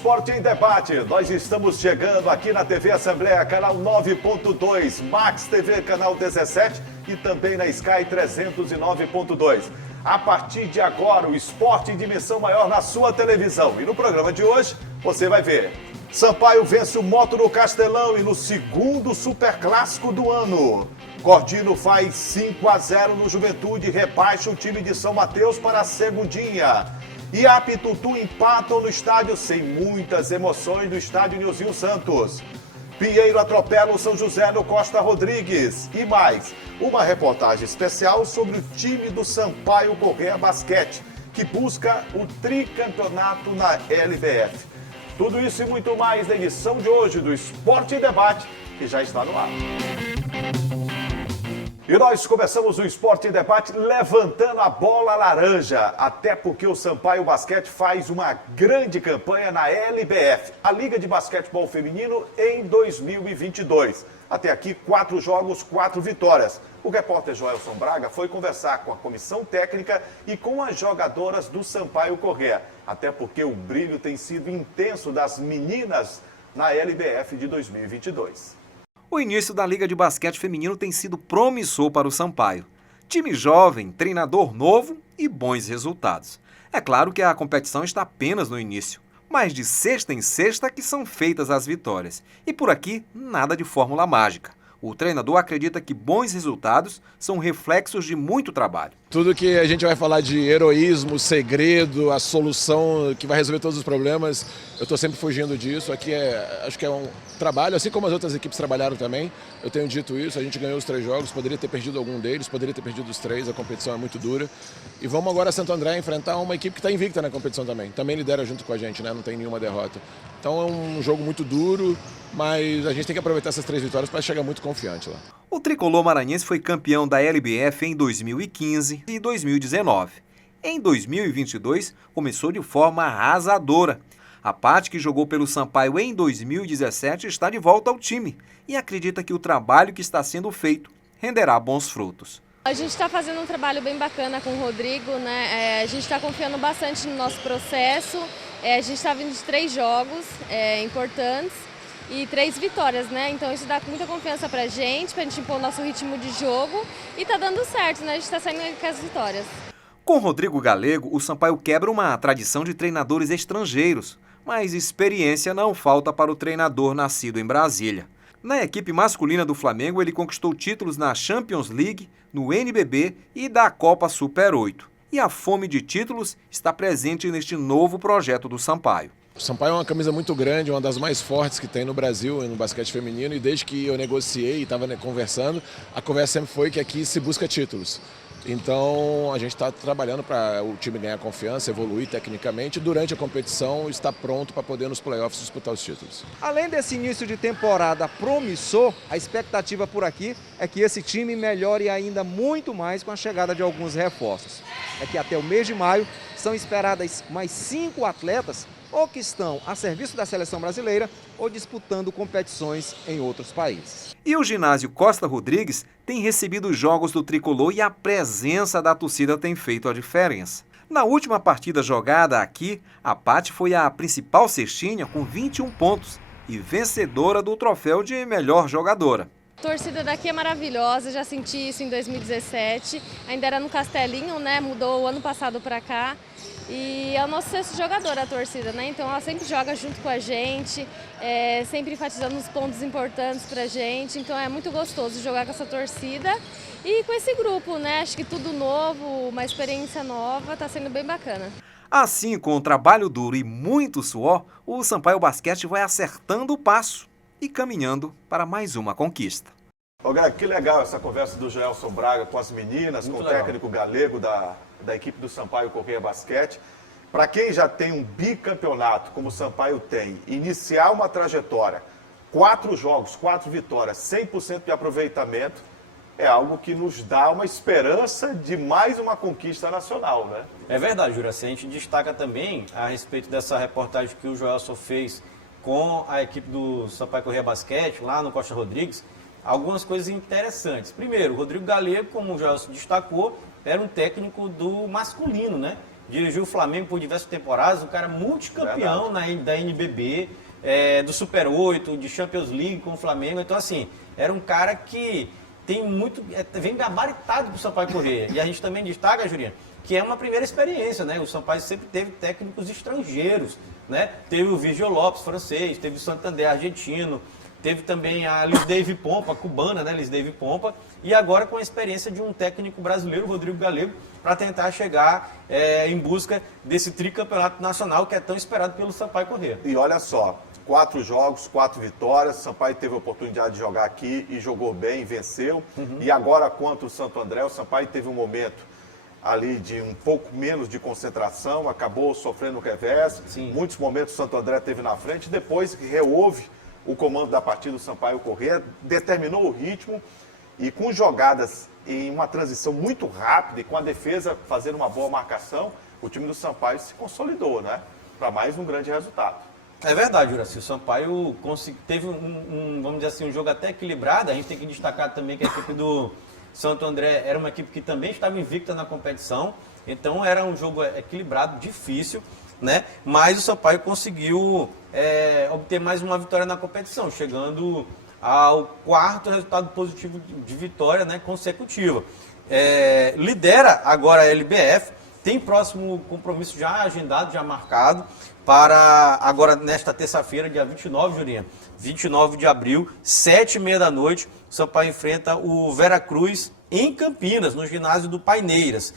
Esporte em Debate. Nós estamos chegando aqui na TV Assembleia, canal 9.2, Max TV, canal 17 e também na Sky 309.2. A partir de agora, o esporte em dimensão maior na sua televisão. E no programa de hoje, você vai ver. Sampaio vence o Moto no Castelão e no segundo superclássico do ano. Gordino faz 5-0 no Juventude e rebaixa o time de São Mateus para a segundinha. E a Pitutu empatam no estádio sem muitas emoções do estádio Nilzinho Santos. Pinheiro atropela o São José no Costa Rodrigues. E mais, uma reportagem especial sobre o time do Sampaio Corrêa Basquete, que busca o tricampeonato na LBF. Tudo isso e muito mais na edição de hoje do Esporte em Debate, que já está no ar. E nós começamos o Esporte em Debate levantando a bola laranja, até porque o Sampaio Basquete faz uma grande campanha na LBF, a Liga de Basquetebol Feminino, em 2022. Até aqui, 4 jogos, 4 vitórias. O repórter Joelson Braga foi conversar com a comissão técnica e com as jogadoras do Sampaio Corrêa, até porque o brilho tem sido intenso das meninas na LBF de 2022. O início da Liga de Basquete Feminino tem sido promissor para o Sampaio. Time jovem, treinador novo e bons resultados. É claro que a competição está apenas no início, mas de sexta em sexta que são feitas as vitórias. E por aqui, nada de fórmula mágica. O treinador acredita que bons resultados são reflexos de muito trabalho. Tudo que a gente vai falar de heroísmo, segredo, a solução que vai resolver todos os problemas, eu estou sempre fugindo disso. Aqui acho que é um trabalho, assim como as outras equipes trabalharam também. Eu tenho dito isso, a gente ganhou os 3 jogos, poderia ter perdido algum deles, poderia ter perdido os 3, a competição é muito dura. E vamos agora a Santo André enfrentar uma equipe que está invicta na competição também lidera junto com a gente, né? Não tem nenhuma derrota. Então é um jogo muito duro, mas a gente tem que aproveitar essas 3 vitórias para chegar muito confiante lá. O tricolor maranhense foi campeão da LBF em 2015 e 2019. Em 2022, começou de forma arrasadora. A Paty, que jogou pelo Sampaio em 2017, está de volta ao time e acredita que o trabalho que está sendo feito renderá bons frutos. A gente está fazendo um trabalho bem bacana com o Rodrigo, né? A gente está confiando bastante no nosso processo. A gente está vindo de 3 jogos importantes e 3 vitórias, né? Então isso dá muita confiança pra gente impor o nosso ritmo de jogo e tá dando certo, né? A gente está saindo com as vitórias. Com Rodrigo Galego, o Sampaio quebra uma tradição de treinadores estrangeiros, mas experiência não falta para o treinador nascido em Brasília. Na equipe masculina do Flamengo, ele conquistou títulos na Champions League, no NBB e da Copa Super 8. E a fome de títulos está presente neste novo projeto do Sampaio. O Sampaio é uma camisa muito grande, uma das mais fortes que tem no Brasil, no basquete feminino, e desde que eu negociei e estava conversando, a conversa sempre foi que aqui se busca títulos. Então a gente está trabalhando para o time ganhar confiança, evoluir tecnicamente e durante a competição estar pronto para poder nos playoffs disputar os títulos. Além desse início de temporada promissor, a expectativa por aqui é que esse time melhore ainda muito mais com a chegada de alguns reforços. É que até o mês de maio são esperadas mais 5 atletas ou que estão a serviço da seleção brasileira ou disputando competições em outros países. E o ginásio Costa Rodrigues tem recebido os jogos do tricolor e a presença da torcida tem feito a diferença. Na última partida jogada aqui, a Paty foi a principal cestinha com 21 pontos e vencedora do troféu de melhor jogadora. A torcida daqui é maravilhosa, já senti isso em 2017, ainda era no Castelinho, né? Mudou o ano passado para cá. E é o nosso 6º jogador, a torcida, né? Então ela sempre joga junto com a gente, sempre enfatizando os pontos importantes pra gente. Então é muito gostoso jogar com essa torcida e com esse grupo, né? Acho que tudo novo, uma experiência nova, tá sendo bem bacana. Assim, com um trabalho duro e muito suor, o Sampaio Basquete vai acertando o passo e caminhando para mais uma conquista. Ô, Greg, que legal essa conversa do Joelson Braga com as meninas, muito com legal. O técnico galego da equipe do Sampaio Corrêa Basquete. Para quem já tem um bicampeonato, como o Sampaio tem, iniciar uma trajetória, 4 jogos, 4 vitórias, 100% de aproveitamento, é algo que nos dá uma esperança de mais uma conquista nacional, né? É verdade, Juraci. A gente destaca também a respeito dessa reportagem que o Joelson fez com a equipe do Sampaio Corrêa Basquete, lá no Costa Rodrigues, algumas coisas interessantes. Primeiro, o Rodrigo Galego, como o Joelson destacou, era um técnico do masculino, né? dirigiu o Flamengo por diversas temporadas, um cara multicampeão da NBB, do Super 8, de Champions League com o Flamengo. Então, assim, era um cara que tem muito, vem gabaritado pro Sampaio Corrêa. E a gente também destaca, Jurinha, que é uma primeira experiência, né? O Sampaio sempre teve técnicos estrangeiros, né? Teve o Virgil Lopes, francês, teve o Santander, argentino, teve também a Lisdeive Pompa, cubana, né? Lisdeive Pompa, e agora com a experiência de um técnico brasileiro, Rodrigo Galego, para tentar chegar em busca desse tricampeonato nacional que é tão esperado pelo Sampaio Corrêa. E olha só, 4 jogos, 4 vitórias, Sampaio teve a oportunidade de jogar aqui e jogou bem, venceu. E agora contra o Santo André, o Sampaio teve um momento ali de um pouco menos de concentração, acabou sofrendo o revés. Sim. Muitos momentos o Santo André teve na frente, depois reouve o comando da partida do Sampaio Corrêa, determinou o ritmo e com jogadas em uma transição muito rápida e com a defesa fazendo uma boa marcação, o time do Sampaio se consolidou, né? Para mais um grande resultado. É verdade, Juraci. O Sampaio teve vamos dizer assim, um jogo até equilibrado. A gente tem que destacar também que a equipe do Santo André era uma equipe que também estava invicta na competição. Então era um jogo equilibrado, difícil, né? Mas o Sampaio conseguiu obter mais uma vitória na competição, chegando ao 4º resultado positivo de vitória, né, consecutiva. Lidera agora a LBF, tem próximo compromisso já agendado, já marcado, para agora nesta terça-feira, dia 29, Jurinha, 29 de abril, 7h30 da noite, o Sampaio enfrenta o Veracruz em Campinas, no ginásio do Paineiras,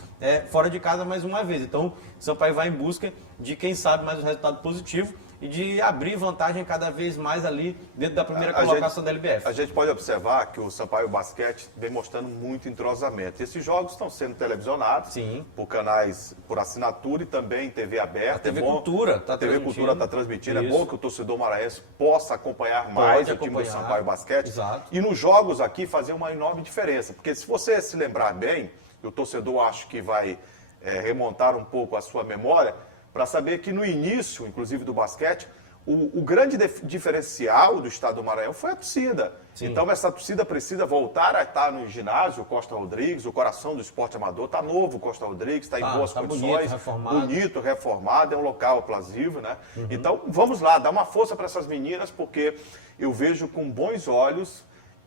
fora de casa mais uma vez. Então, o Sampaio vai em busca de, quem sabe, mais um resultado positivo e de abrir vantagem cada vez mais ali dentro da primeira colocação da LBF. A gente pode observar que o Sampaio Basquete vem mostrando muito entrosamento. Esses jogos estão sendo televisionados. Sim. Por canais por assinatura e também TV aberta. A TV Cultura está transmitindo. TV Cultura está transmitindo. Isso. É bom que o torcedor maranhense possa acompanhar mais o time do Sampaio Basquete. Exato. E nos jogos aqui fazer uma enorme diferença. Porque se você se lembrar bem, e o torcedor acho que vai remontar um pouco a sua memória, para saber que no início, inclusive do basquete, o grande diferencial do estado do Maranhão foi a torcida. Sim. Então essa torcida precisa voltar a estar no ginásio Costa Rodrigues, o coração do esporte amador. Está novo o Costa Rodrigues, está em boas condições, bonito, reformado, é um local aprazível, né? Então vamos lá, dar uma força para essas meninas, porque eu vejo com bons olhos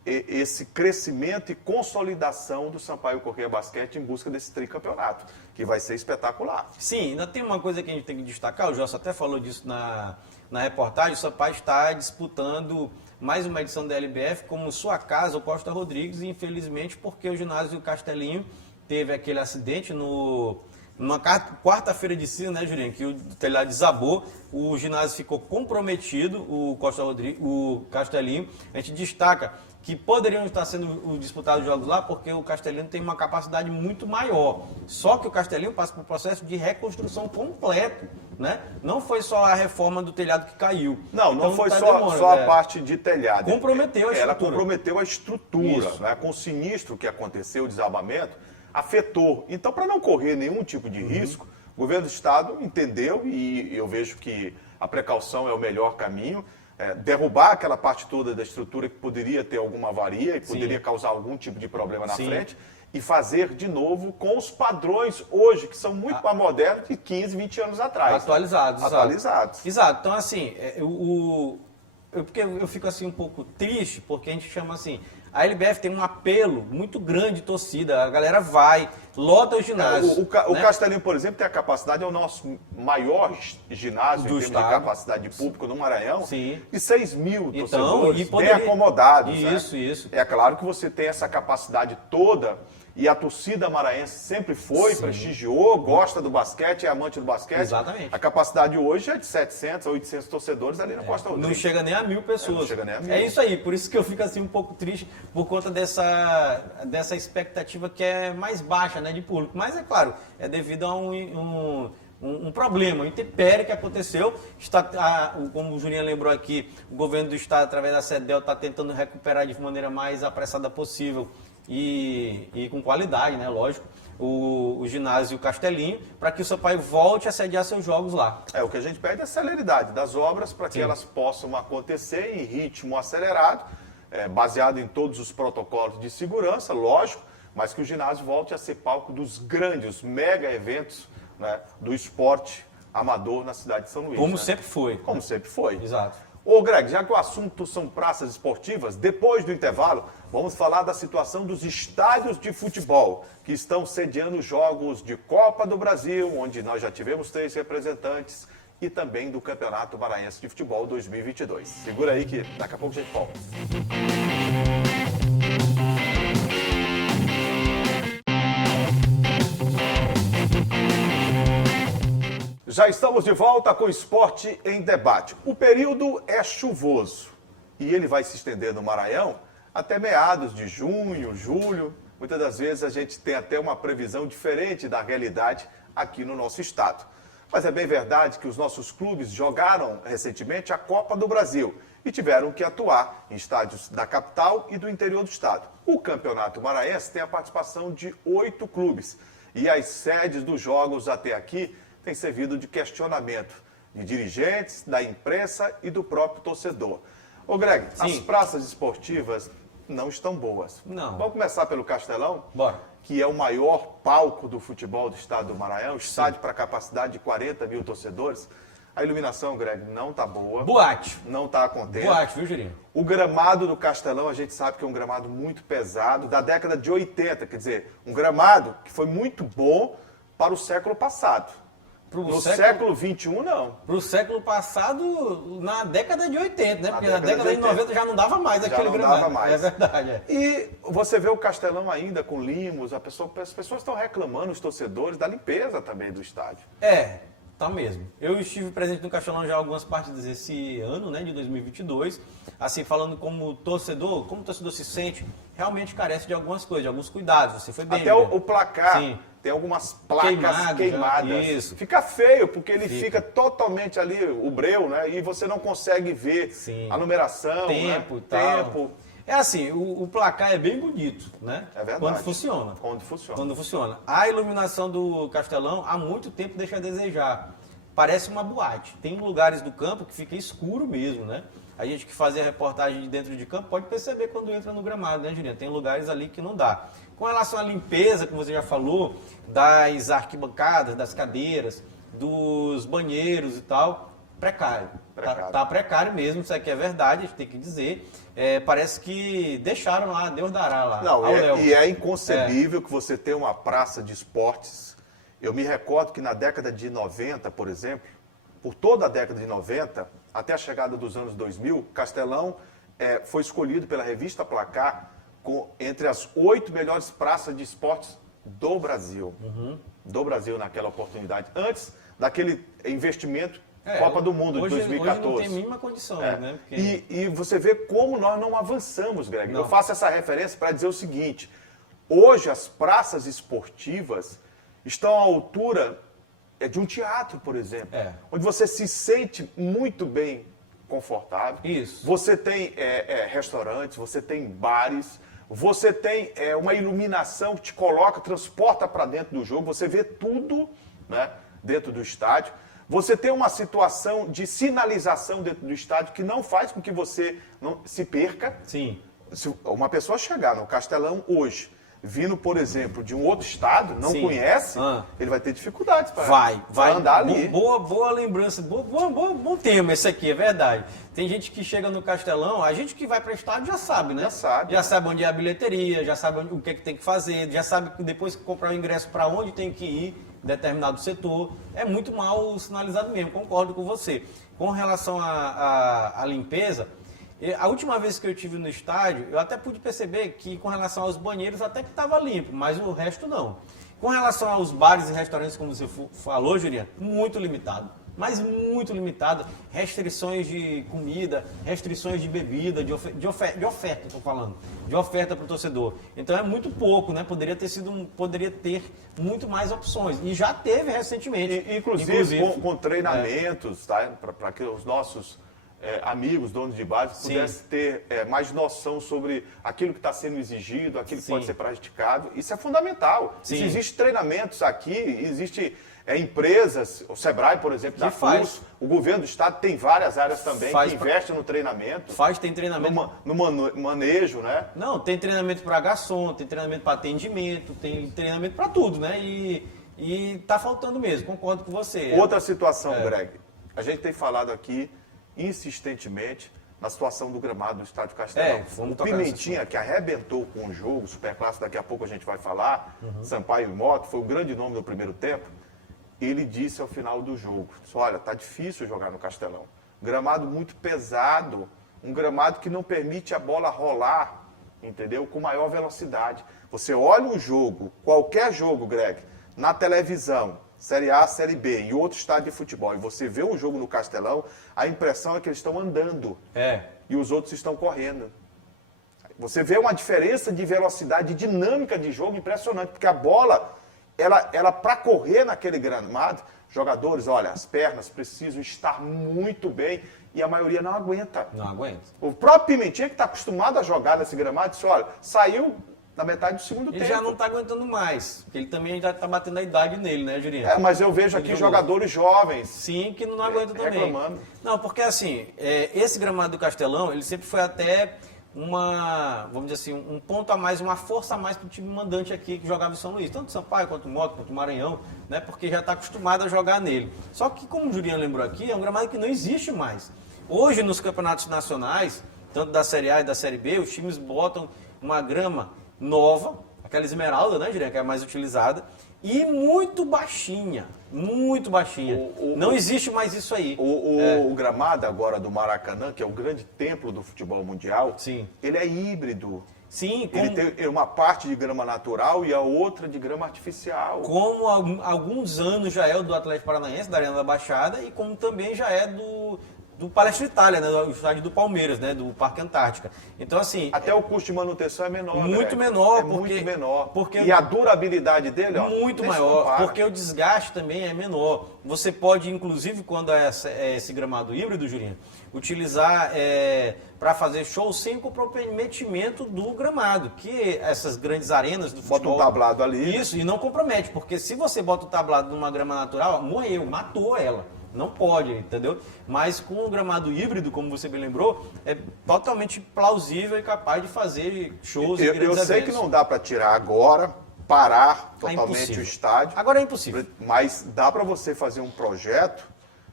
esse crescimento e consolidação do Sampaio Corrêa Basquete em busca desse tricampeonato, que vai ser espetacular. Sim, ainda tem uma coisa que a gente tem que destacar, o Jossa até falou disso na reportagem, o Sampaio está disputando mais uma edição da LBF como sua casa, o Costa Rodrigues, e infelizmente porque o ginásio Castelinho teve aquele acidente numa quarta-feira de cinza, né, Julinho, que o telhado desabou, o ginásio ficou comprometido, o Castelinho. A gente destaca que poderiam estar sendo disputados jogos lá porque o Castelinho tem uma capacidade muito maior. Só que o Castelinho passa por um processo de reconstrução completo, né? Não foi só a reforma do telhado que caiu. Não, então, não foi só a parte de telhado. Comprometeu a estrutura. Ela comprometeu a estrutura, né? Com o sinistro que aconteceu, o desabamento, afetou. Então, para não correr nenhum tipo de risco, o governo do estado entendeu, e eu vejo que a precaução é o melhor caminho, derrubar aquela parte toda da estrutura que poderia ter alguma avaria e poderia causar algum tipo de problema na frente, e fazer de novo com os padrões hoje, que são muito mais modernos de 15, 20 anos atrás. Atualizados. Né? Atualizados. Exato. Então, assim, porque eu fico assim um pouco triste, porque a gente chama assim, a LBF tem um apelo muito grande de torcida, a galera vai, lota o ginásio. O Castelinho, por exemplo, tem a capacidade, é o nosso maior ginásio em termos de capacidade de público no Maranhão, de 6 mil torcedores, bem acomodados. Isso. É claro que você tem essa capacidade toda, e a torcida maranhense sempre foi, prestigiou, gosta do basquete, é amante do basquete. Exatamente. A capacidade hoje é de 700 a 800 torcedores ali na Costa Rodrigues. Não chega nem a 1.000 pessoas. Não chega nem a 1.000. É isso aí, por isso que eu fico assim um pouco triste por conta dessa expectativa que é mais baixa, né, de público. Mas é claro, é devido a um problema, um intempérie que aconteceu. Como o Julinho lembrou aqui, o governo do estado, através da CEDEL, está tentando recuperar de maneira mais apressada possível e com qualidade, né, lógico, o ginásio Castelinho, para que o Sampaio volte a sediar seus jogos lá. O que a gente pede é a celeridade das obras para que elas possam acontecer em ritmo acelerado, baseado em todos os protocolos de segurança, lógico, mas que o ginásio volte a ser palco dos grandes, mega eventos né, do esporte amador na cidade de São Luís. Como né? sempre foi. Como sempre foi. Exato. Ô Greg, já que o assunto são praças esportivas, depois do intervalo, vamos falar da situação dos estádios de futebol, que estão sediando jogos de Copa do Brasil, onde nós já tivemos 3 representantes, e também do Campeonato Maranhense de Futebol 2022. Segura aí que daqui a pouco a gente volta. Já estamos de volta com o Esporte em Debate. O período é chuvoso e ele vai se estender no Maranhão até meados de junho, julho. Muitas das vezes a gente tem até uma previsão diferente da realidade aqui no nosso estado. Mas é bem verdade que os nossos clubes jogaram recentemente a Copa do Brasil e tiveram que atuar em estádios da capital e do interior do estado. O Campeonato Maranhense tem a participação de 8 clubes e as sedes dos jogos até aqui tem servido de questionamento de dirigentes, da imprensa e do próprio torcedor. Ô Greg, Sim. as praças esportivas não estão boas. Não. Vamos começar pelo Castelão, Bora. que é o maior palco do futebol do estado do Maranhão, estádio para capacidade de 40 mil torcedores. A iluminação, Greg, não está boa. Boate. Não está contente. Boate, viu, Jurinho? O gramado do Castelão, a gente sabe que é um gramado muito pesado, da década de 80, quer dizer, um gramado que foi muito bom para o século passado. No século XXI, não. Pro século passado, na década de 80, né? Porque na década década de de 90 já não dava mais Já aquele não gramado. dava mais. É verdade, é. E você vê o Castelão ainda com limos, as pessoas estão reclamando, os torcedores, da limpeza também do estádio. É, tá mesmo. Eu estive presente no Castelão já algumas partidas esse ano, né, de 2022. Assim, falando como o torcedor se sente, realmente carece de algumas coisas, de alguns cuidados. Você foi bem. Até Juliano. o placar Sim. tem algumas placas queimadas. Isso. Fica feio, porque ele fica totalmente ali, o breu, né? E você não consegue ver Sim. a numeração, Tempo né? e tal. Tempo. É assim, o placar é bem bonito, né? É verdade. Quando funciona. Quando funciona. A iluminação do Castelão há muito tempo deixa a desejar. Parece uma boate. Tem lugares do campo que fica escuro mesmo, né? A gente que fazia reportagem de dentro de campo pode perceber quando entra no gramado, né, Juliano? Tem lugares ali que não dá. Com relação à limpeza, como você já falou, das arquibancadas, das cadeiras, dos banheiros e tal, precário. Tá precário mesmo, isso aqui é verdade, a gente tem que dizer. É, parece que deixaram lá, Deus dará lá. Não, e é inconcebível que você tenha uma praça de esportes. Eu me recordo que na década de 90, por exemplo, por toda a década de 90, até a chegada dos anos 2000, Castelão foi escolhido pela revista Placar entre as 8 melhores praças de esportes do Brasil. Do Brasil naquela oportunidade. Antes daquele investimento Copa do Mundo de 2014. Hoje não tem mínima condição, né? Porque... E você vê como nós não avançamos, Greg. Não. Eu faço essa referência para dizer o seguinte. Hoje as praças esportivas estão à altura de um teatro, por exemplo. Onde você se sente muito bem confortável. Isso. Você tem restaurantes, você tem bares, você tem uma iluminação que te coloca, transporta para dentro do jogo, você vê tudo, né, dentro do estádio. Você tem uma situação de sinalização dentro do estádio que não faz com que você não se perca. Sim. Se uma pessoa chegar no Castelão hoje, vindo, por exemplo, de um outro estado, não conhece, ele vai ter dificuldades para andar ali. Boa lembrança, bom tema esse aqui, é verdade. Tem gente que chega no Castelão, a gente que vai para o estádio já sabe, né? Já sabe onde é a bilheteria, já sabe o que tem que fazer, já sabe que depois que comprar o ingresso para onde tem que ir, determinado setor. É muito mal sinalizado mesmo, concordo com você. Com relação à limpeza, a última vez que eu estive no estádio, eu até pude perceber que com relação aos banheiros até que estava limpo, mas o resto não. Com relação aos bares e restaurantes, como você falou, Juliano, muito limitado. Mas muito limitado. Restrições de comida, restrições de bebida, de oferta, estou falando. De oferta para o torcedor. Então é muito pouco, né? Poderia ter muito mais opções. E já teve recentemente. Inclusive com treinamentos, tá? Para que os nossos amigos, donos de bares, pudessem ter mais noção sobre aquilo que está sendo exigido, aquilo que pode ser praticado. Isso é fundamental. Existem treinamentos aqui, existe empresas, o Sebrae, por exemplo, da FUS, o governo do estado tem várias áreas também que investem no treinamento. Tem treinamento. No manejo, né? Não, tem treinamento para garçom, tem treinamento para atendimento, tem treinamento para tudo, né? E E tá faltando mesmo, concordo com você. Outra situação, Greg. A gente tem falado aqui insistentemente na situação do gramado do Estádio Castelão. Vamos O tocar nesse Pimentinha, que arrebentou com o jogo, o Superclássico, daqui a pouco a gente vai falar, Sampaio e Mota, foi um grande nome no primeiro tempo, ele disse ao final do jogo, olha, tá difícil jogar no Castelão. Gramado muito pesado, um gramado que não permite a bola rolar, entendeu? Com maior velocidade. Você olha um jogo, qualquer jogo, Greg, na televisão, Série A, Série B, em outro estádio de futebol, e você vê um jogo no Castelão, a impressão é que eles estão andando e os outros estão correndo. Você vê uma diferença de velocidade, de dinâmica de jogo impressionante, porque a bola, ela para correr naquele gramado, jogadores, olha, as pernas precisam estar muito bem e a maioria não aguenta. Não aguenta. O próprio Pimentinha, que está acostumado a jogar nesse gramado, disse, olha, saiu na metade do segundo tempo. Ele já não está aguentando mais, porque ele também já está batendo a idade nele, né, Jurinho? Mas eu vejo aqui jogadores jovens. Sim, que não aguentam também. Reclamando. Não, porque assim, esse gramado do Castelão, ele sempre foi até vamos dizer assim, um ponto a mais, uma força a mais para o time mandante aqui que jogava em São Luís, tanto o Sampaio quanto o Mota, quanto o Maranhão, né, porque já está acostumado a jogar nele. Só que, como o Jurinho lembrou aqui, é um gramado que não existe mais. Hoje, nos campeonatos nacionais, tanto da Série A e da Série B, os times botam uma grama nova, aquela esmeralda, né, Jurinho, que é a mais utilizada, e muito baixinha, muito baixinha. Não existe mais isso aí. O gramado agora do Maracanã, que é o grande templo do futebol mundial, Sim. ele é híbrido. Sim, Ele tem uma parte de grama natural e a outra de grama artificial. como há alguns anos já é o do Atlético Paranaense, da Arena da Baixada, e como também já é do Palestra Itália, né, do estádio do Palmeiras, né, do Parque Antártica. Então, assim... Até o custo de manutenção é menor. Muito Greg. menor. É muito menor. Porque e a durabilidade dele, ó, muito nem se maior, compara. porque o desgaste também é menor. Você pode, inclusive, quando é esse gramado híbrido, Jurinho, utilizar para fazer show sem comprometimento do gramado, que essas grandes arenas do futebol... Bota um tablado ali. Isso, e não compromete, porque se você bota o tablado numa grama natural, morreu, matou ela. Não pode, entendeu? Mas com o gramado híbrido, como você bem lembrou, é totalmente plausível e capaz de fazer shows e grandes Eu sei eventos. que não dá para tirar agora, parar totalmente impossível. o estádio. Agora é impossível. Mas dá para você fazer um projeto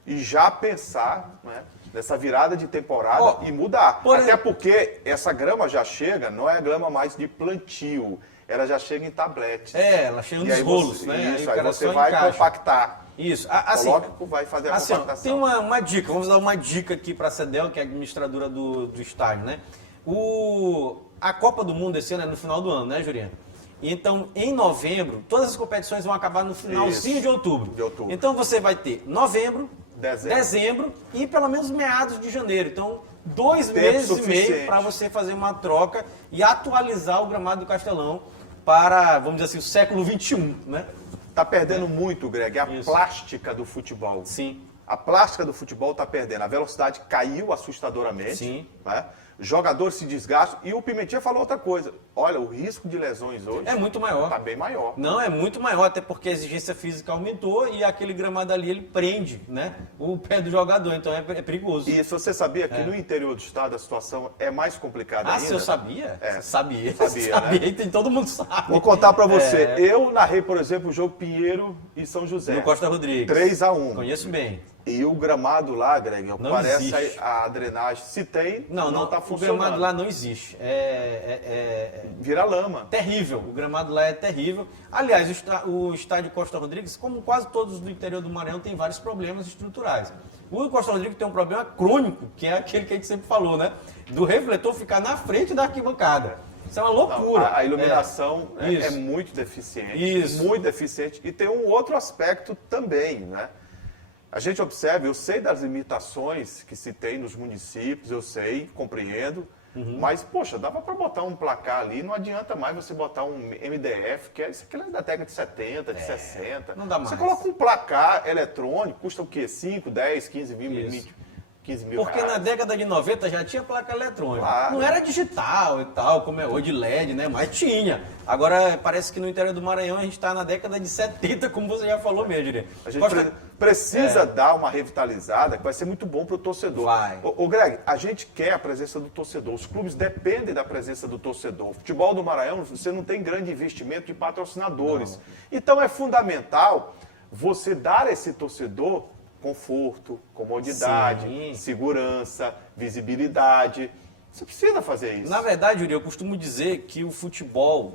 e já pensar, né, nessa virada de temporada e mudar. Até porque essa grama já chega, não é a grama mais de plantio, ela já chega em tabletes. Ela chega nos rolos, né? Isso, o aí cara você só vai encaixa. compactar. Isso, assim, Coloca, vai fazer a assim, compactação. tem uma dica, vamos dar uma dica aqui para a CEDEL, que é a administradora do estádio, né? A Copa do Mundo esse ano é no final do ano, né, Juliano? Então, em novembro, todas as competições vão acabar no finalzinho de outubro. Então, você vai ter novembro, dezembro e pelo menos meados de janeiro. Então, 2 meses e meio para você fazer uma troca e atualizar o gramado do Castelão para, vamos dizer assim, o século XXI, né? Está perdendo muito, Greg, a plástica do futebol. Sim. A plástica do futebol está perdendo. A velocidade caiu assustadoramente. Sim. Né? Jogadores se desgastam. E o Pimentinha falou outra coisa. Olha, o risco de lesões hoje é muito maior. Está bem maior. Não, é muito maior, até porque a exigência física aumentou e aquele gramado ali, ele prende, né, o pé do jogador. Então é perigoso. E se você sabia que no interior do estado a situação é mais complicada ainda? Se eu sabia? Sabia, né? E todo mundo sabe. Vou contar para você. Eu narrei, por exemplo, o jogo Pinheiro e São José. No Costa Rodrigues. 3-1. Conheço bem. E o gramado lá, Greg, não parece existe. a drenagem. Se tem, não está funcionando. O gramado lá não existe. Vira lama. Terrível. O gramado lá é terrível. Aliás, o estádio Costa Rodrigues, como quase todos do interior do Maranhão, tem vários problemas estruturais. O Costa Rodrigues tem um problema crônico, que é aquele que a gente sempre falou, né? Do refletor ficar na frente da arquibancada. Isso é uma loucura. Não, a iluminação é muito deficiente. Isso. Muito deficiente. E tem um outro aspecto também, né? A gente observa, eu sei das limitações que se tem nos municípios, eu sei, compreendo, mas, poxa, dava para botar um placar ali, não adianta mais você botar um MDF, que isso aqui é da década de 70, de 60. Não dá mais. Você coloca um placar eletrônico, custa o quê? 5, 10, 15 mil, 15 mil Porque reais. na década de 90 já tinha placa eletrônica. Claro. Não era digital e tal, como é hoje LED, né? Mas tinha. Agora parece que no interior do Maranhão a gente está na década de 70, como você já falou mesmo, Juliano. Precisa dar uma revitalizada que vai ser muito bom para o torcedor. Vai. Ô Greg, a gente quer a presença do torcedor. Os clubes dependem da presença do torcedor. O futebol do Maranhão, você não tem grande investimento de patrocinadores. Então é fundamental você dar a esse torcedor conforto, comodidade, Sim. segurança, visibilidade. Você precisa fazer isso. Na verdade, Yuri, eu costumo dizer que o futebol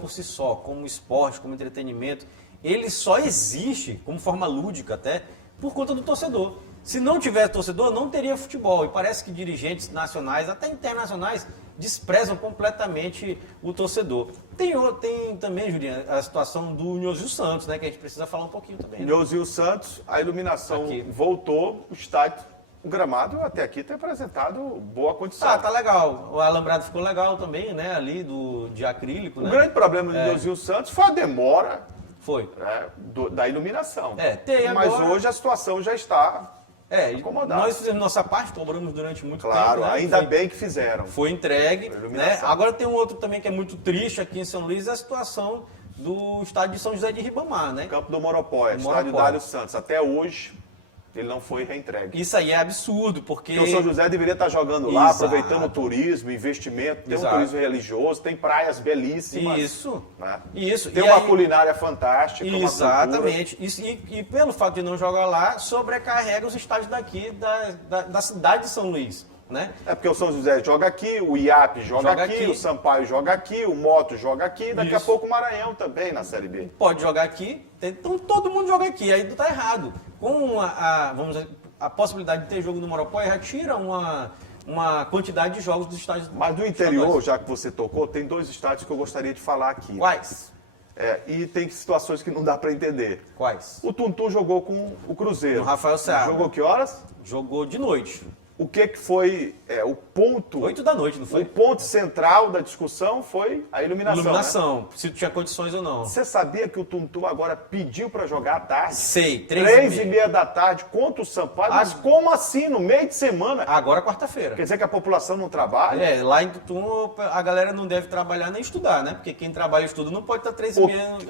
por si só, como esporte, como entretenimento, ele só existe, como forma lúdica até, por conta do torcedor. Se não tivesse torcedor, não teria futebol. E parece que dirigentes nacionais, até internacionais, desprezam completamente o torcedor. Tem também, Juliana, a situação do Nhozinho Santos, né, que a gente precisa falar um pouquinho também. Né? Nhozinho Santos, a iluminação voltou, o estádio, o gramado até aqui tem apresentado boa condição. Tá legal. O alambrado ficou legal também, né, ali de acrílico. O né? grande problema do Nhozinho Santos foi a demora Foi. da iluminação. Tem Mas agora... hoje a situação já está acomodada. Nós fizemos nossa parte, cobramos durante muito Claro, tempo. Né? ainda bem que fizeram. Foi entregue. A Né? iluminação. Agora tem um outro também que é muito triste aqui em São Luís, é a situação do estádio de São José de Ribamar, né? Campo do Moropóia, Do estádio Moropóia. Dário Santos. Até hoje, ele não foi reentregue. Isso aí é absurdo, porque... Porque o São José deveria estar jogando lá, Exato. aproveitando o turismo, investimento, tem Exato. um turismo religioso, tem praias belíssimas. Isso. Né? Isso. Tem E uma aí- culinária fantástica, uma cultura. Exatamente. E pelo fato de não jogar lá, sobrecarrega os estádios daqui da cidade de São Luís, né? É porque o São José joga aqui, o IAP joga aqui, o Sampaio joga aqui, o Moto joga aqui, daqui a Isso. pouco o Maranhão também na Série B. Pode jogar aqui, então todo mundo joga aqui, aí tá errado. Com vamos dizer, a possibilidade de ter jogo no Moropóia, já tira uma quantidade de jogos dos estádios. Mas do interior, já que você tocou, tem 2 estádios que eu gostaria de falar aqui. Quais? E tem situações que não dá para entender. Quais? O Tuntum jogou com o Cruzeiro. O Rafael Seabra. Jogou que horas? Jogou de noite. O que foi o ponto... 8 da noite, não O foi? ponto central da discussão foi a iluminação. Né? Iluminação, se tinha condições ou não. Você sabia que o Tuntum agora pediu para jogar à tarde? Sei, 3h30 da tarde contra o Sampaio? Mas como assim? No meio de semana? Agora quarta-feira. Quer dizer que a população não trabalha? Lá em Tutum a galera não deve trabalhar nem estudar, né? Porque quem trabalha e estuda não pode estar 3h30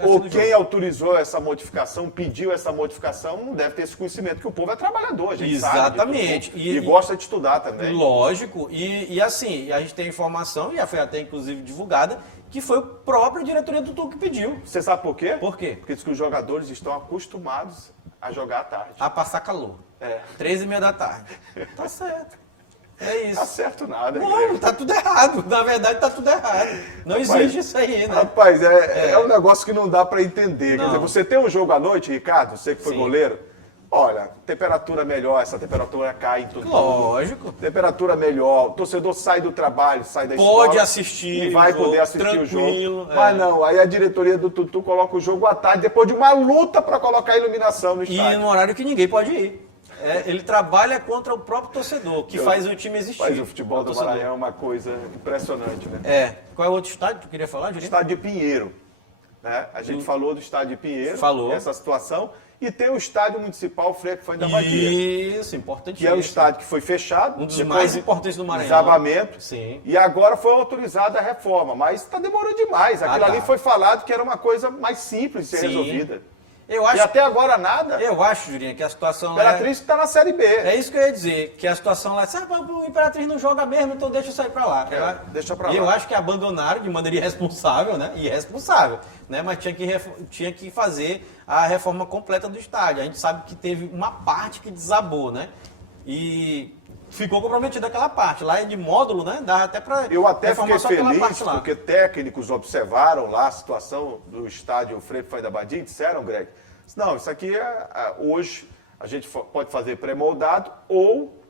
Ou assistindo quem jogo. autorizou essa modificação, pediu essa modificação, não deve ter esse conhecimento, que o povo é trabalhador, a gente Exatamente. sabe. E gosta de estudar também. Lógico, e assim, a gente tem informação, e já foi até inclusive divulgada, que foi a própria diretoria do Tutum que pediu. Você sabe por quê? Por quê? Porque diz que os jogadores estão acostumados a jogar à tarde. A passar calor. 3h30 da tarde. Tá certo. É isso. Tá certo nada. Não, Guilherme. tá tudo errado. Na verdade, tá tudo errado. Não existe isso aí, né? Rapaz, é um negócio que não dá para entender. Quer Não. dizer, você tem um jogo à noite, Ricardo, você que foi Sim. goleiro, olha, temperatura melhor, essa temperatura cai em tudo. Lógico. Temperatura melhor, o torcedor sai do trabalho, sai da Pode escola assistir e vai o jogo, poder assistir o tranquilo, jogo. Mas não, aí a diretoria do Tutu coloca o jogo à tarde, depois de uma luta para colocar a iluminação no E estádio. no horário que ninguém pode ir. Ele trabalha contra o próprio torcedor, que faz o time existir. Mas o futebol do torcedor. Maranhão é uma coisa impressionante, né? Qual é o outro estádio que tu queria falar, O Julinho? estádio de Pinheiro. Né? A gente falou do estádio de Pinheiro, Falou. essa situação. E tem o estádio municipal Frei da Badia. Isso, importante. Que é o estádio que foi fechado. Um dos depois mais de importantes do Maranhão. Desabamento. Sim. E agora foi autorizada a reforma. Mas está demorando demais. Aquilo ali foi falado que era uma coisa mais simples de ser resolvida. Eu acho, E até agora nada. eu acho, Julinho, que a situação A lá... Imperatriz está na Série B. É isso que eu ia dizer, que a situação lá... Sabe, o Imperatriz não joga mesmo, então deixa eu sair pra lá. Deixa pra E eu lá. acho que abandonaram de maneira irresponsável, né? Irresponsável, né? Mas tinha que fazer a reforma completa do estádio. A gente sabe que teve uma parte que desabou, né? E ficou comprometida aquela parte. Lá é de módulo, né? Dá até pra Eu até reformar fiquei só aquela feliz parte lá. porque técnicos observaram lá a situação do estádio Frei da Badia e disseram, Greg, não, isso aqui hoje a gente pode fazer pré-moldado ou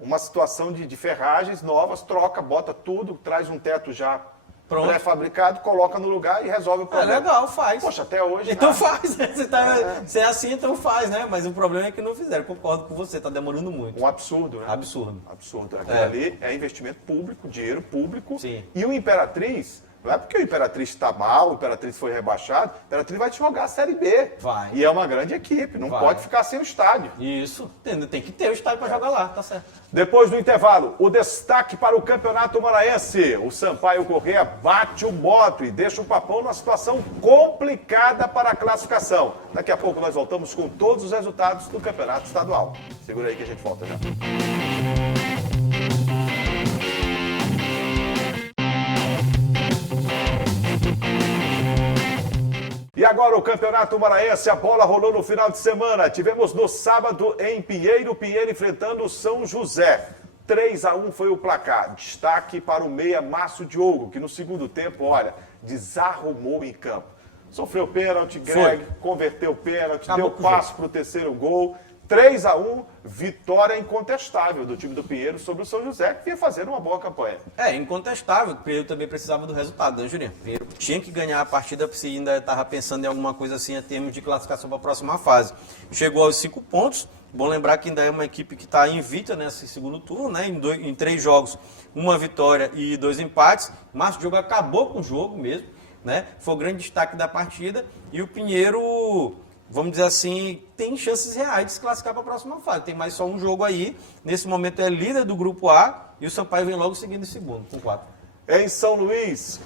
uma situação de ferragens novas, troca, bota tudo, traz um teto já Pronto. pré-fabricado, coloca no lugar e resolve o É problema. legal, faz. Poxa, até hoje Então nada. faz, né? Se é assim, então faz, né? Mas o problema é que não fizeram. Concordo com você, tá demorando muito. Um absurdo, né? Absurdo. Absurdo. Aquilo ali é investimento público, dinheiro público. Sim. E o Imperatriz Não é porque o Imperatriz está mal, o Imperatriz foi rebaixado, o Imperatriz vai jogar a Série B. Vai. E é uma grande equipe, não Vai. pode ficar sem o estádio. Isso, tem que ter o estádio para jogar lá, tá certo. Depois do intervalo, o destaque para o Campeonato Maranhense. O Sampaio Corrêa bate o Moto e deixa o Papão numa situação complicada para a classificação. Daqui a pouco nós voltamos com todos os resultados do Campeonato Estadual. Segura aí que a gente volta já. E agora o Campeonato Maranhense, a bola rolou no final de semana. Tivemos no sábado em Pinheiro enfrentando o São José. 3-1 foi o placar. Destaque para o meia Márcio Diogo, que no segundo tempo, olha, desarrumou em campo. Sofreu pênalti, Greg, converteu pênalti, Acabou deu passo para o terceiro gol. 3-1, vitória incontestável do time do Pinheiro sobre o São José, que vinha fazendo uma boa campanha. É, incontestável. O Pinheiro também precisava do resultado, né, Juninho? O Pinheiro tinha que ganhar a partida, se ainda estava pensando em alguma coisa assim, em termos de classificação para a próxima fase. Chegou aos 5 pontos. Bom lembrar que ainda é uma equipe que está invicta nesse segundo turno, né? Em 3 jogos, 1 vitória e 2 empates. Márcio Diogo acabou com o jogo mesmo, né? Foi o grande destaque da partida. E o Pinheiro, vamos dizer assim, tem chances reais de se classificar para a próxima fase. Tem mais só um jogo aí. Nesse momento é líder do grupo A e o Sampaio vem logo seguindo em segundo, com 4. Em São Luís,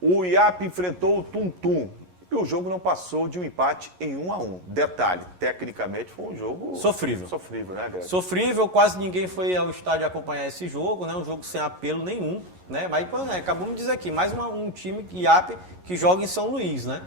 o IAP enfrentou o Tum-Tum. E o jogo não passou de um empate em 1-1. Detalhe, tecnicamente foi um jogo Sofrível. Sofrível, né, Greg? Sofrível, quase ninguém foi ao estádio acompanhar esse jogo, né? Um jogo sem apelo nenhum, né? Mas acabamos de dizer aqui, mais um time IAP que joga em São Luís, né?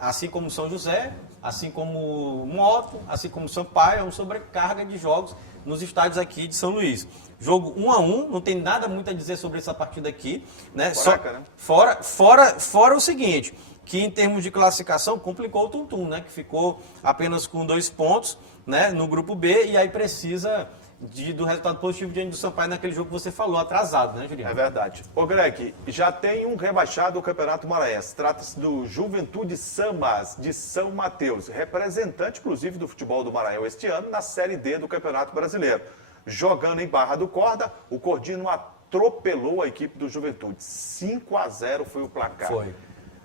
Assim como São José, assim como Moto, assim como Sampaio, é uma sobrecarga de jogos nos estádios aqui de São Luís. Jogo 1-1, não tem nada muito a dizer sobre essa partida aqui, né? Foraca, né? Fora o seguinte, que em termos de classificação complicou o Tum-Tum, né? Que ficou apenas com 2 pontos, né? No grupo B, e aí precisa do resultado positivo diante do Sampaio naquele jogo que você falou, atrasado, né, Juliano? É verdade. Ô, Greg, já tem um rebaixado do Campeonato Maranhense. Trata-se do Juventude Samas, de São Mateus, representante, inclusive, do futebol do Maranhão este ano na Série D do Campeonato Brasileiro. Jogando em Barra do Corda, o Cordino atropelou a equipe do Juventude. 5-0 foi o placar. Foi.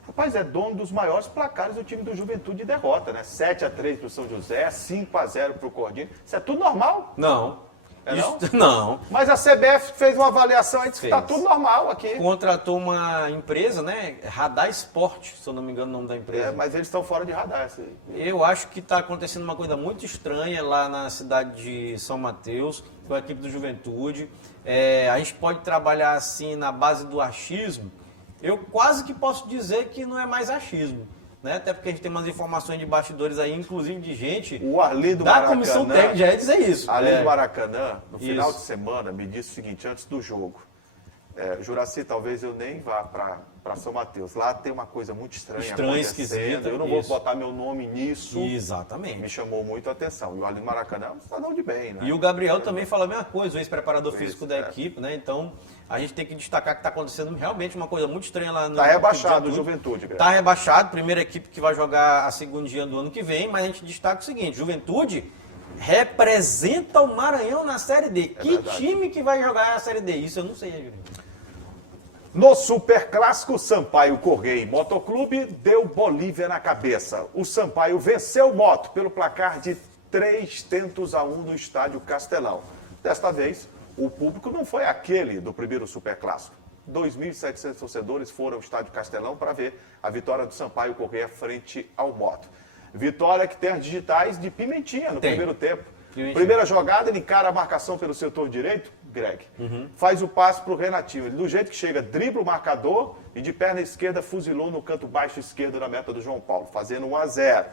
Rapaz, é dono dos maiores placares do time do Juventude de derrota, né? 7-3 para o São José, 5-0 para o Cordino. Isso é tudo normal? Não. É não? Não. Mas a CBF fez uma avaliação aí, disse que está Fez. tudo normal aqui. Contratou uma empresa, né? Radar Sport, se eu não me engano o nome da empresa. Mas eles estão fora de radar. Esse aí. Eu acho que está acontecendo uma coisa muito estranha lá na cidade de São Mateus, com a equipe do Juventude. A gente pode trabalhar assim na base do achismo. Eu quase que posso dizer que não é mais achismo, né? Até porque a gente tem umas informações de bastidores aí, inclusive de gente O Arlindo da Maracanã, comissão técnica, já ia dizer isso. Arlindo Maracanã, no final Isso. de semana, me disse o seguinte, antes do jogo. Juraci, talvez eu nem vá para São Mateus. Lá tem uma coisa muito estranha acontecendo. Esquisita. Eu não vou isso. botar meu nome nisso. Me Exatamente. chamou muito a atenção. E o Arlindo Maracanã é um cidadão de bem, né? E o Gabriel também fala a mesma coisa, o ex-preparador físico da é. equipe, né? Então, a gente tem que destacar que está acontecendo realmente uma coisa muito estranha lá no... Está rebaixado o Juventude, Greg. Está rebaixado, primeira equipe que vai jogar a segundinha do ano que vem, mas a gente destaca o seguinte, Juventude representa o Maranhão na Série D. Que verdade. time que vai jogar a Série D? Isso eu não sei, Juventude. No Superclássico, Sampaio Correia Motoclube deu Bolívia na cabeça. O Sampaio venceu o Moto pelo placar de 3-1 no estádio Castelão. Desta vez, o público não foi aquele do primeiro Superclássico. 2.700 torcedores foram ao estádio Castelão para ver a vitória do Sampaio Correia frente ao Moto. Vitória que tem as digitais de Pimentinha no primeiro tempo. Pimentinha. Primeira jogada, ele encara a marcação pelo setor direito, Greg. Faz o passe para o Renatinho. Ele, do jeito que chega, dribla o marcador e de perna esquerda fuzilou no canto baixo esquerdo da meta do João Paulo, fazendo 1-0.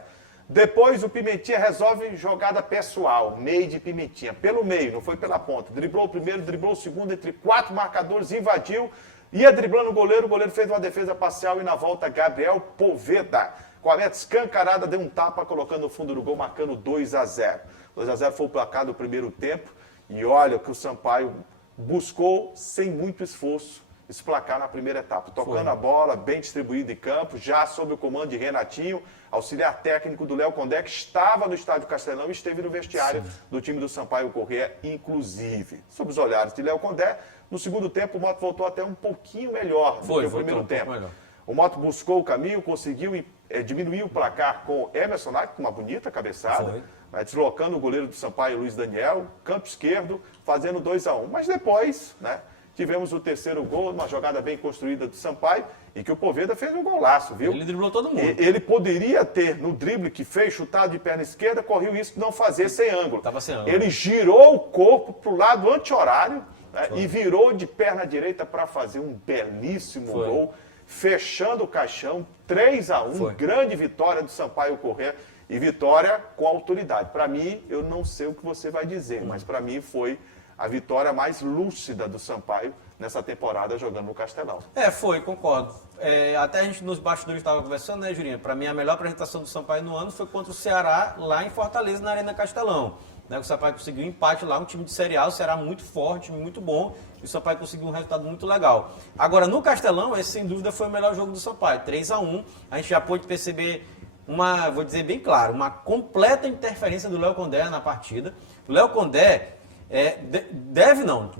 Depois o Pimentinha resolve jogada pessoal, meio de Pimentinha, pelo meio, não foi pela ponta. Driblou o primeiro, driblou o segundo, entre 4 marcadores, invadiu, ia driblando o goleiro fez uma defesa parcial e na volta Gabriel Poveda, com a meta escancarada, deu um tapa colocando no fundo do gol, marcando 2-0. 2-0 foi o placar do primeiro tempo e olha que o Sampaio buscou sem muito esforço esse placar na primeira etapa, tocando a bola, bem distribuído em campo, já sob o comando de Renatinho, auxiliar técnico do Léo Condé, que estava no estádio Castelão e esteve no vestiário do time do Sampaio Corrêa, inclusive. Sob os olhares de Léo Condé, No segundo tempo, o Moto voltou até um pouquinho melhor do que o primeiro tempo. O Moto buscou o caminho, conseguiu diminuir o placar com Emerson Knight, com uma bonita cabeçada, né, deslocando o goleiro do Sampaio, Luiz Daniel, campo esquerdo, fazendo 2-1. Mas depois, né, tivemos o terceiro gol, uma jogada bem construída do Sampaio, e que o Poveda fez um golaço, viu? Ele driblou todo mundo. Ele poderia ter, no drible que fez, chutado de perna esquerda, correu isso de não fazer sem ângulo. Tava sem ângulo. Ele girou o corpo para o lado anti-horário, né, e virou de perna direita para fazer um belíssimo gol, fechando o caixão, 3-1, grande vitória do Sampaio Corrêa, e vitória com autoridade. Para mim, eu não sei o que você vai dizer, mas para mim foi a vitória mais lúcida do Sampaio nessa temporada jogando no Castelão. Foi, concordo. Até a gente nos bastidores estava conversando, né, Jurinho? Para mim, a melhor apresentação do Sampaio no ano foi contra o Ceará, lá em Fortaleza, na Arena Castelão. Né, o Sampaio conseguiu um empate lá, um time de Série A, o Ceará muito forte, time muito bom, e o Sampaio conseguiu um resultado muito legal. Agora, no Castelão, esse sem dúvida foi o melhor jogo do Sampaio, 3-1. A gente já pôde perceber vou dizer bem claro, uma completa interferência do Léo Condé na partida. O Léo Condé ele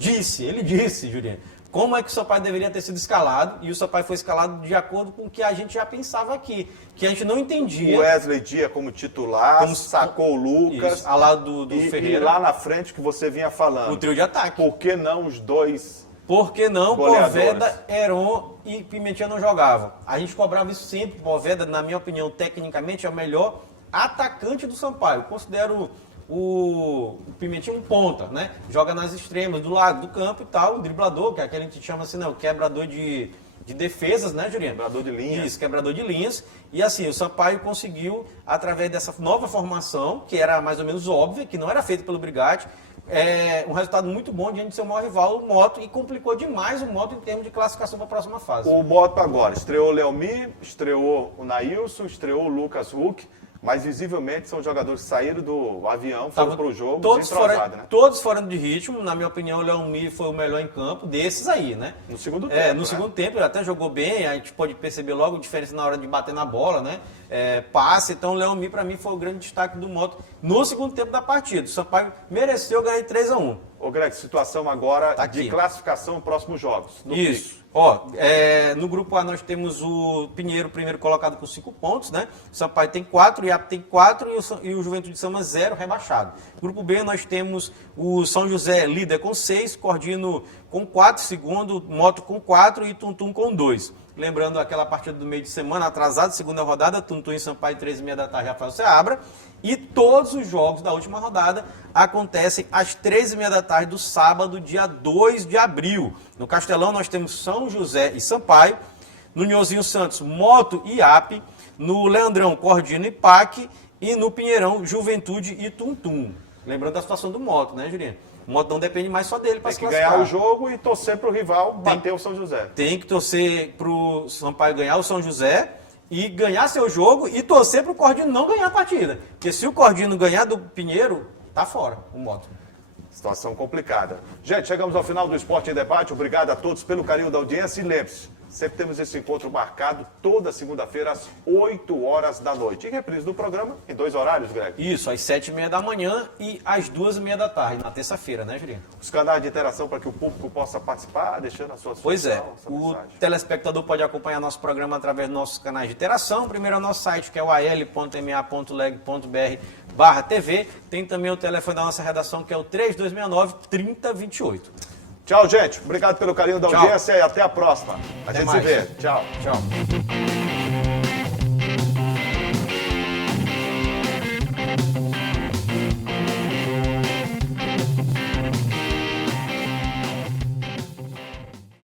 disse, Jurinho, como é que o Sampaio deveria ter sido escalado, e o Sampaio foi escalado de acordo com o que a gente já pensava aqui, que a gente não entendia. O Wesley Dia como titular, sacou o Lucas, isso, ao lado do Ferreira. E lá na frente que você vinha falando. O trio de ataque. Por que não os dois? Por que não Poveda, Heron e Pimentinha não jogavam? A gente cobrava isso sempre. Poveda, na minha opinião, tecnicamente é o melhor atacante do Sampaio. Considero o Pimentinha um ponta, né? Joga nas extremas, do lado do campo e tal, o driblador, que é aquele que a gente chama assim, né? O quebrador de defesas, né, Jurinho? Quebrador de linhas. Isso, quebrador de linhas. E assim, o Sampaio conseguiu, através dessa nova formação, que era mais ou menos óbvia, que não era feita pelo Brigatti, um resultado muito bom diante do seu maior rival, o Moto, e complicou demais o Moto em termos de classificação para a próxima fase. O Moto agora estreou o Leomir, estreou o Nailson, estreou o Lucas Huck, mas visivelmente são jogadores que saíram do avião, foram para o jogo desentrosados, né? Todos fora de ritmo. Na minha opinião, o Leomir foi o melhor em campo desses aí, né? No segundo tempo. No segundo tempo, ele até jogou bem, a gente pode perceber logo a diferença na hora de bater na bola, né? Passe, então o Leomir para mim foi o grande destaque do Moto no segundo tempo da partida. O Sampaio mereceu ganhar 3-1. Ô Greg, situação agora de classificação nos próximos jogos. Isso. No grupo A nós temos o Pinheiro, primeiro colocado com 5 pontos, né? O Sampaio tem 4, o IAP tem 4 e o Juventude de Sama 0, rebaixado. Grupo B nós temos o São José, líder com 6, Cordino com 4, segundo, Moto com 4 e Tuntum com 2. Lembrando aquela partida do meio de semana, atrasada, segunda rodada, Tuntum e Sampaio, 13h30 da tarde, Rafael Seabra. E todos os jogos da última rodada acontecem às 13h30 da tarde do sábado, dia 2 de abril. No Castelão nós temos São José e Sampaio. No Nhozinho Santos, Moto e IAP. No Leandrão, Cordino e PAC. E no Pinheirão, Juventude e Tuntum. Lembrando da situação do Moto, né, Jurinho? O Moto não depende mais só dele para se classificar. Tem que ganhar o jogo e torcer para o rival bater o São José. Tem que torcer para o Sampaio ganhar o São José e ganhar seu jogo e torcer para o Cordino não ganhar a partida. Porque se o Cordino ganhar do Pinheiro, tá fora o Moto. Situação complicada. Gente, chegamos ao final do Esporte em Debate. Obrigado a todos pelo carinho da audiência. E lembre-se, sempre temos esse encontro marcado toda segunda-feira às 8 horas da noite. E reprise do programa em 2 horários, Greg. Isso, às 7h30 da manhã e às 2h30 da tarde, na terça-feira, né, Jurinho? Os canais de interação para que o público possa participar, deixando a sua sugestão. Pois é, o telespectador pode acompanhar nosso programa através dos nossos canais de interação. Primeiro é o nosso site, que é o al.ma.leg.br/TV. Tem também o telefone da nossa redação, que é o 3269-3028. Tchau, gente. Obrigado pelo carinho da audiência e até a próxima. A gente se vê. Tchau. Tchau.